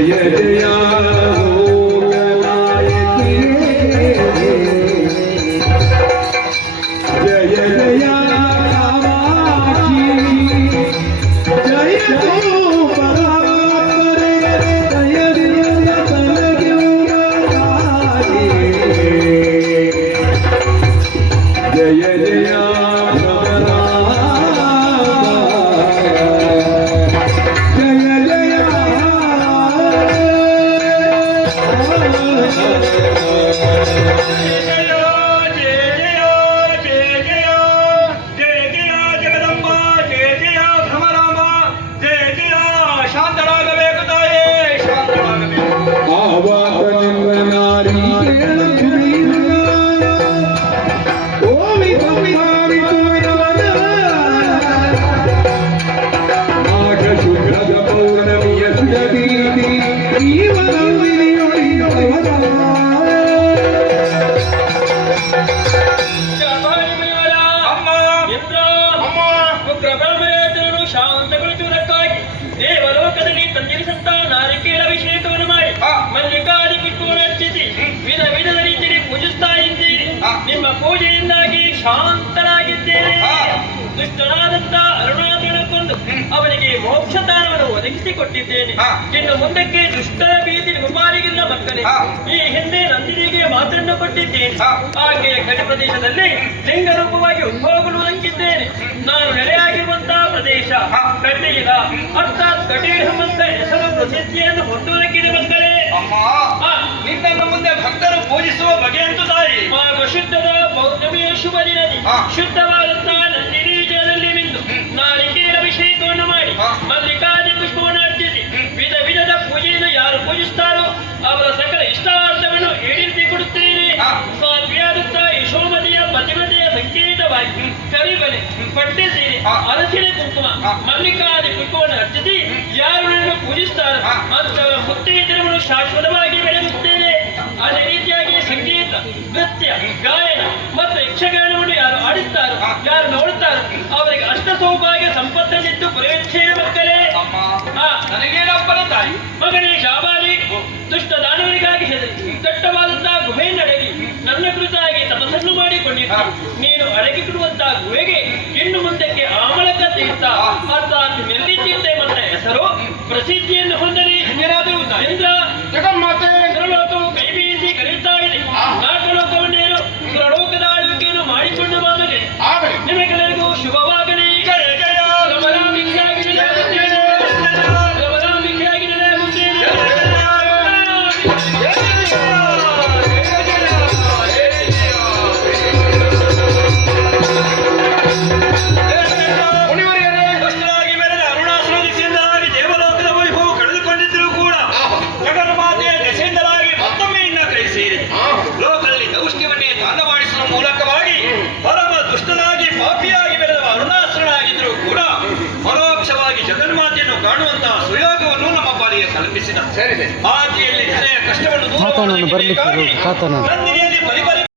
जय जय ಶಾಂತಗೊಳಿಸುವುದಕ್ಕಾಗಿ ದೇವಲೋಕದಲ್ಲಿ ತಂದಿರಿಸಂತ ನಾರಿಕೇಳ ಅಭಿಷೇಕವನ್ನು ಮಾಡಿ ಮಲ್ಲಿಕಾದಿ ಪುಷ್ಪವನ್ನು ಅರ್ಚಿಸಿ ವಿಧ ವಿಧದ ರೀತಿಯಲ್ಲಿ ಪೂಜಿಸ್ತಾ ಇದ್ದೀರಿ. ನಿಮ್ಮ ಪೂಜೆಯಿಂದಾಗಿ ಶಾಂತರಾಗಿದ್ದೇನೆ. ದುಷ್ಟನಾದಂತ ಅರುಣಾಸುರನ ಕೊಂದು ಅವನಿಗೆ ಮೋಕ್ಷದಾನವನ್ನು ಒದಗಿಸಿಕೊಟ್ಟಿದ್ದೇನೆ. ಇನ್ನು ಮುಂದಕ್ಕೆ ದುಷ್ಟರ ಭೀತಿ ನಿಮಪಾಲಿಗಿಲ್ಲ ಮಕ್ಕಳೇ. ಈ ಹಿಂದೆ ನಂದಿನಿಗೆ ಮಾತನ್ನು ಕೊಟ್ಟಿದ್ದೇನೆ. ಆಕೆಯ ಗಡಿ ಪ್ರದೇಶದಲ್ಲಿ ಲಿಂಗ ರೂಪವಾಗಿ ಉದ್ಭವಗೊಳ್ಳುವುದಕ್ಕಿದ್ದೇನೆ. ನಾನು ನೆಲೆಯಾಗಿರುವಂತಹ ಪ್ರದೇಶ ಕಟ್ಟಿಗಿದ ಅರ್ಥಾತ್ ಕಟೀಲ್ ಎಂಬಂತ ಹೆಸರು ಪ್ರಸಿದ್ಧಿಯನ್ನು ಹೊಂದುವುದಕ್ಕಿದೆ ಮಕ್ಕಳೇ. ನಿನ್ನ ಮುಂದೆ ಭಕ್ತರು ಪೂಜಿಸುವ ಬಗೆಯಂತೂ ತಾಯಿ ಶುದ್ಧದ ಪೌರ್ಣಮಿಯ ಶುಭ ದಿನದಿ ಶುದ್ಧವಾದಂತಹ ನಂದಿನಿ ವಿಜಯದಲ್ಲಿ ಬಿಂದು ನಾರಿಕೇಳ ಅಭಿಷೇಕವನ್ನು ಮಾಡಿ ಮಲ್ಲಿಕಾದಿ ಪುಷ್ಪವನ್ನು ಅರ್ಚಿಸಿ ವಿಧ ವಿಧದ ಪೂಜೆಯನ್ನು ಯಾರು ಪೂಜಿಸ್ತಾರೋ ಅವರ ಸಕಲ ಇಷ್ಟಾರ್ಥವನ್ನು ಈಡೇರಿಸಿ ಕೊಡುತ್ತೇನೆ. ಸ್ವಾಮಿಯಾದಂತಹ ಯಶೋಮತಿಯ ಪತಿಮತೆಯ ಸಂಕೇತವಾಗಿ ಕರಿಬಲೆ ಪಟ್ಟೆ ಸೇರಿ ಅರಸಿನ ಕುಂಕುಮ ಮಲ್ಲಿಕಾದಿ ಪುಷ್ಪವನ್ನು ಅರ್ಚಿಸಿ ಯಾರು ನನ್ನ ಪೂಜಿಸ್ತಾರೋ ಅಂತಹ ಮುತ್ತಿನ ದಿನವನ್ನು ಶಾಶ್ವತವಾಗಿ ಬೆಳೆಯುತ್ತೇನೆ. ಅದೇ ರೀತಿಯಾಗಿ ಸಂಗೀತ ನೃತ್ಯ ಗಾಯನ ಮತ್ತು ಯಕ್ಷಗಾನವನ್ನು ಯಾರು ಆಡಿಸ್ತಾರೋ ಯಾರು ನೋಡುತ್ತಾರೋ ಅವರಿಗೆ ಅಷ್ಟ ಸೌಭಾಗ್ಯ ಸಂಪತ್ತನ್ನಿದ್ದು ಪುರವೆಚ್ಚೇನೆ ಮಕ್ಕಳೇ. ನನಗೇನಪ್ಪನ ತಾಯಿ ಮಗನೇ ಶಾಬಾಲಿ ದುಷ್ಟ ದಾನವರಿಗಾಗಿ ಹೆದರಿ ದಟ್ಟವಾದಂತಹ ಗುಹೆಯನ್ನಡಗಿ ನನ್ನ ಕುರಿತಾಗಿ ತಪಸ್ಸನ್ನು ಮಾಡಿಕೊಂಡಿದ್ದು ನೀನು ಅಡಗಿಬಿಡುವಂತಹ ಗುಹೆಗೆ ಇನ್ನು ಮುಂದಕ್ಕೆ ಆಮಳಕ ತೀರ್ಥ ಅರ್ಥಾತ್ ನೆಲ್ಲಿ ತೀರ್ಥ ಎಂಬ ಹೆಸರು ಪ್ರಸಿದ್ಧಿಯನ್ನು ಹೊಂದಲಿ. ಇಂದ್ರ ಜಗನ್ಮಾತೆ ಸುರಲೋಕವು ಕೈ ಬೀಸಿ ಕರೆಯುತ್ತಾ ಇದೆ. ನಾಗಲೋಕವನ್ನೇನು ಸುರಲೋಕದ ಆಳ್ವಿಕೆಯನ್ನು ಮಾಡಿಕೊಂಡು ಬಂದರೆ ನಿಮಗೆಲ್ಲರಿಗೂ ಶುಭವಾಗಲಿ. ಮೂಲಕವಾಗಿ ಪರಮ ದುಷ್ಟನಾಗಿ ಪಾಪಿಯಾಗಿ ಬೆಳೆದ ಅರುಣಾಸುರನಾಗಿದ್ದರೂ ಕೂಡ ಪರೋಕ್ಷವಾಗಿ ಜಗನ್ಮಾತೆಯನ್ನು ಕಾಣುವಂತಹ ಸುಯೋಗವನ್ನು ನಮ್ಮ ಪಾಲಿಗೆ ಕಲ್ಪಿಸಿದ. ಮಾತೆಯಲ್ಲಿ ಹಳೆಯ ಕಷ್ಟವನ್ನು ದೂರ